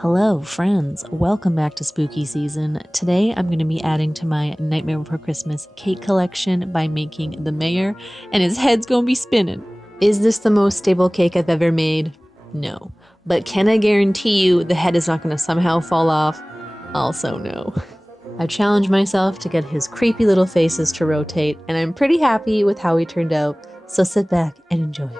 Hello, friends. Welcome back to spooky season. Today, I'm going to be adding to my Nightmare Before Christmas cake collection by making the mayor, and his head's going to be spinning. Is this the most stable cake I've ever made? No. But can I guarantee you the head is not going to somehow fall off? Also, no. I challenged myself to get his creepy little faces to rotate, and I'm pretty happy with how he turned out, so sit back and enjoy.